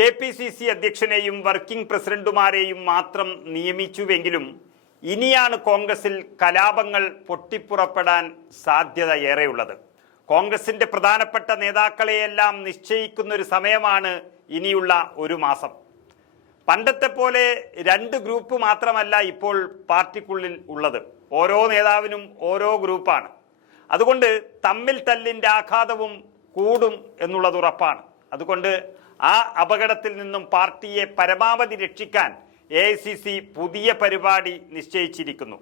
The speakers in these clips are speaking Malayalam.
കെപിസിസി അധ്യക്ഷനെയും വർക്കിംഗ് പ്രസിഡന്റുമാരെയും മാത്രം നിയമിച്ചുവെങ്കിലും ഇനിയാണ് കോൺഗ്രസിൽ കലാപങ്ങൾ പൊട്ടിപ്പുറപ്പെടാൻ സാധ്യത ഏറെയുള്ളത്. കോൺഗ്രസിന്റെ പ്രധാനപ്പെട്ട നേതാക്കളെയെല്ലാം നിശ്ചയിക്കുന്ന ഒരു സമയമാണ് ഇനിയുള്ള ഒരു മാസം. പണ്ടത്തെ പോലെ രണ്ട് ഗ്രൂപ്പ് മാത്രമല്ല ഇപ്പോൾ പാർട്ടിക്കുള്ളിൽ ഉള്ളത്. ഓരോ നേതാവിനും ഓരോ ഗ്രൂപ്പാണ്. അതുകൊണ്ട് തമ്മിൽ തല്ലിൻ്റെ ആഘാതവും കൂടും എന്നുള്ളത് ഉറപ്പാണ്. അതുകൊണ്ട് ആ അപകടത്തിൽ നിന്നും പാർട്ടിയെ പരമാവധി രക്ഷിക്കാൻ AICC പുതിയ പരിപാടി നിശ്ചയിച്ചിരിക്കുന്നു.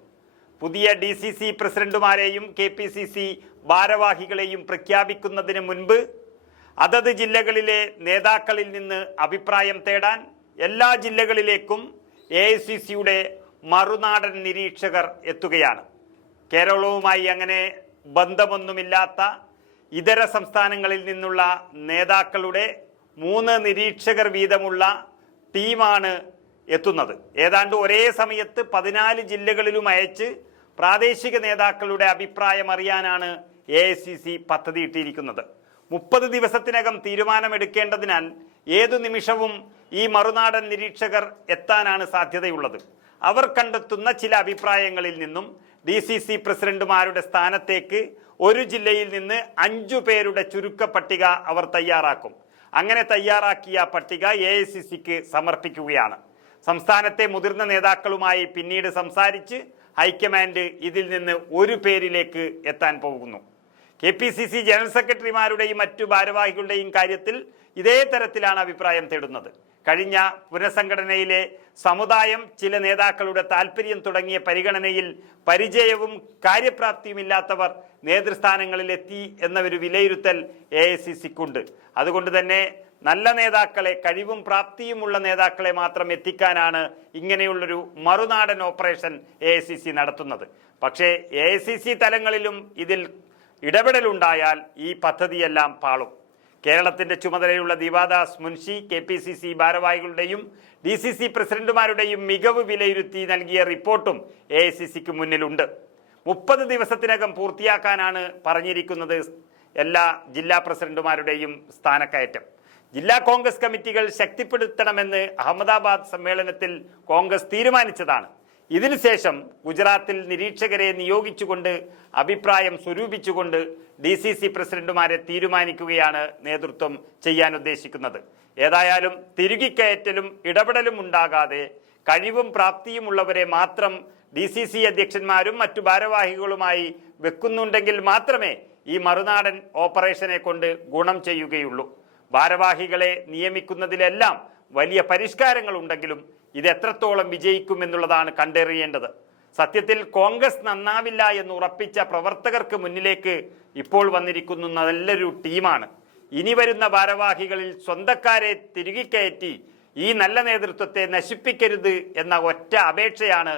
പുതിയ DCC പ്രസിഡന്റുമാരെയും KPCC ഭാരവാഹികളെയും പ്രഖ്യാപിക്കുന്നതിന് മുൻപ് അതത് ജില്ലകളിലെ നേതാക്കളിൽ നിന്ന് അഭിപ്രായം തേടാൻ എല്ലാ ജില്ലകളിലേക്കും AICCയുടെ മറുനാടൻ നിരീക്ഷകർ എത്തുകയാണ്. കേരളവുമായി അങ്ങനെ ബന്ധമൊന്നുമില്ലാത്ത ഇതര സംസ്ഥാനങ്ങളിൽ നിന്നുള്ള നേതാക്കളുടെ 3 നിരീക്ഷകർ വീതമുള്ള ടീമാണ് എത്തുന്നത്. ഏതാണ്ട് ഒരേ സമയത്ത് 14 ജില്ലകളിലും അയച്ച് പ്രാദേശിക നേതാക്കളുടെ അഭിപ്രായം അറിയാനാണ് AICC പദ്ധതിയിട്ടിരിക്കുന്നത്. 30 ദിവസത്തിനകം തീരുമാനമെടുക്കേണ്ടതിനാൽ ഏതു നിമിഷവും ഈ മറുനാടൻ നിരീക്ഷകർ എത്താനാണ് സാധ്യതയുള്ളത്. അവർ കണ്ടെത്തുന്ന ചില അഭിപ്രായങ്ങളിൽ നിന്നും DCC പ്രസിഡന്റുമാരുടെ സ്ഥാനത്തേക്ക് ഒരു ജില്ലയിൽ നിന്ന് 5 പേരുടെ ചുരുക്ക പട്ടിക അവർ തയ്യാറാക്കും. അങ്ങനെ തയ്യാറാക്കിയ പട്ടിക AICCക്ക് സമർപ്പിക്കുകയാണ്. സംസ്ഥാനത്തെ മുതിർന്ന നേതാക്കളുമായി പിന്നീട് സംസാരിച്ച് ഹൈക്കമാൻഡ് ഇതിൽ നിന്ന് ഒരു പേരിലേക്ക് എത്താൻ പോകുന്നു. KPCC ജനറൽ സെക്രട്ടറിമാരുടെയും മറ്റു ഭാരവാഹികളുടെയും കാര്യത്തിൽ ഇതേ തരത്തിലാണ് അഭിപ്രായം തേടുന്നത്. കഴിഞ്ഞ പുനഃസംഘടനയിലെ സമുദായം, ചില നേതാക്കളുടെ താല്പര്യം തുടങ്ങിയ പരിഗണനയിൽ പരിചയവും കാര്യപ്രാപ്തിയുമില്ലാത്തവർ നേതൃസ്ഥാനങ്ങളിൽ എത്തി എന്നൊരു വിലയിരുത്തൽ AICCക്കുണ്ട്. അതുകൊണ്ട് തന്നെ നല്ല നേതാക്കളെ, കഴിവും പ്രാപ്തിയുമുള്ള നേതാക്കളെ മാത്രം എത്തിക്കാനാണ് ഇങ്ങനെയുള്ളൊരു മറുനാടൻ ഓപ്പറേഷൻ AICC നടത്തുന്നത്. പക്ഷേ AICC തലങ്ങളിലും ഇതിൽ ഇടപെടലുണ്ടായാൽ ഈ പദ്ധതിയെല്ലാം പാളും. കേരളത്തിന്റെ ചുമതലയുള്ള ദീപാദാസ് മുൻഷി KPCC ഭാരവാഹികളുടെയും DCC പ്രസിഡന്റുമാരുടെയും മികവ് വിലയിരുത്തി നൽകിയ റിപ്പോർട്ടും AICCക്ക് മുന്നിലുണ്ട്. 30 ദിവസത്തിനകം പൂർത്തിയാക്കാനാണ് പറഞ്ഞിരിക്കുന്നത് എല്ലാ ജില്ലാ പ്രസിഡന്റുമാരുടെയും സ്ഥാനക്കയറ്റം. ജില്ലാ കോൺഗ്രസ് കമ്മിറ്റികൾ ശക്തിപ്പെടുത്തണമെന്ന് അഹമ്മദാബാദ് സമ്മേളനത്തിൽ കോൺഗ്രസ് തീരുമാനിച്ചതാണ്. ഇതിനുശേഷം ഗുജറാത്തിൽ നിരീക്ഷകരെ നിയോഗിച്ചുകൊണ്ട് അഭിപ്രായം സ്വരൂപിച്ചുകൊണ്ട് DCC പ്രസിഡന്റുമാരെ തീരുമാനിക്കുകയാണ് നേതൃത്വം ചെയ്യാൻ ഉദ്ദേശിക്കുന്നത്. ഏതായാലും തിരുകിക്കയറ്റലും ഇടപെടലും ഉണ്ടാകാതെ കഴിവും പ്രാപ്തിയുമുള്ളവരെ മാത്രം DCC അധ്യക്ഷന്മാരും മറ്റു ഭാരവാഹികളുമായി വെക്കുന്നുണ്ടെങ്കിൽ മാത്രമേ ഈ മറുനാടൻ ഓപ്പറേഷനെ കൊണ്ട് ഗുണം ചെയ്യുകയുള്ളൂ. ഭാരവാഹികളെ നിയമിക്കുന്നതിലെല്ലാം വലിയ പരിഷ്കാരങ്ങൾ ഉണ്ടെങ്കിലും ഇത് എത്രത്തോളം വിജയിക്കുമെന്നുള്ളതാണ് കണ്ടറിയേണ്ടത്. സത്യത്തിൽ കോൺഗ്രസ് നന്നാവില്ല എന്ന് ഉറപ്പിച്ച പ്രവർത്തകർക്ക് മുന്നിലേക്ക് ഇപ്പോൾ വന്നിരിക്കുന്ന നല്ലൊരു ടീമാണ്. ഇനി വരുന്ന ഭാരവാഹികളിൽ സ്വന്തക്കാരെ തിരുകിക്കയറ്റി ഈ നല്ല നേതൃത്വത്തെ നശിപ്പിക്കരുത് എന്ന ഒറ്റ അപേക്ഷയാണ്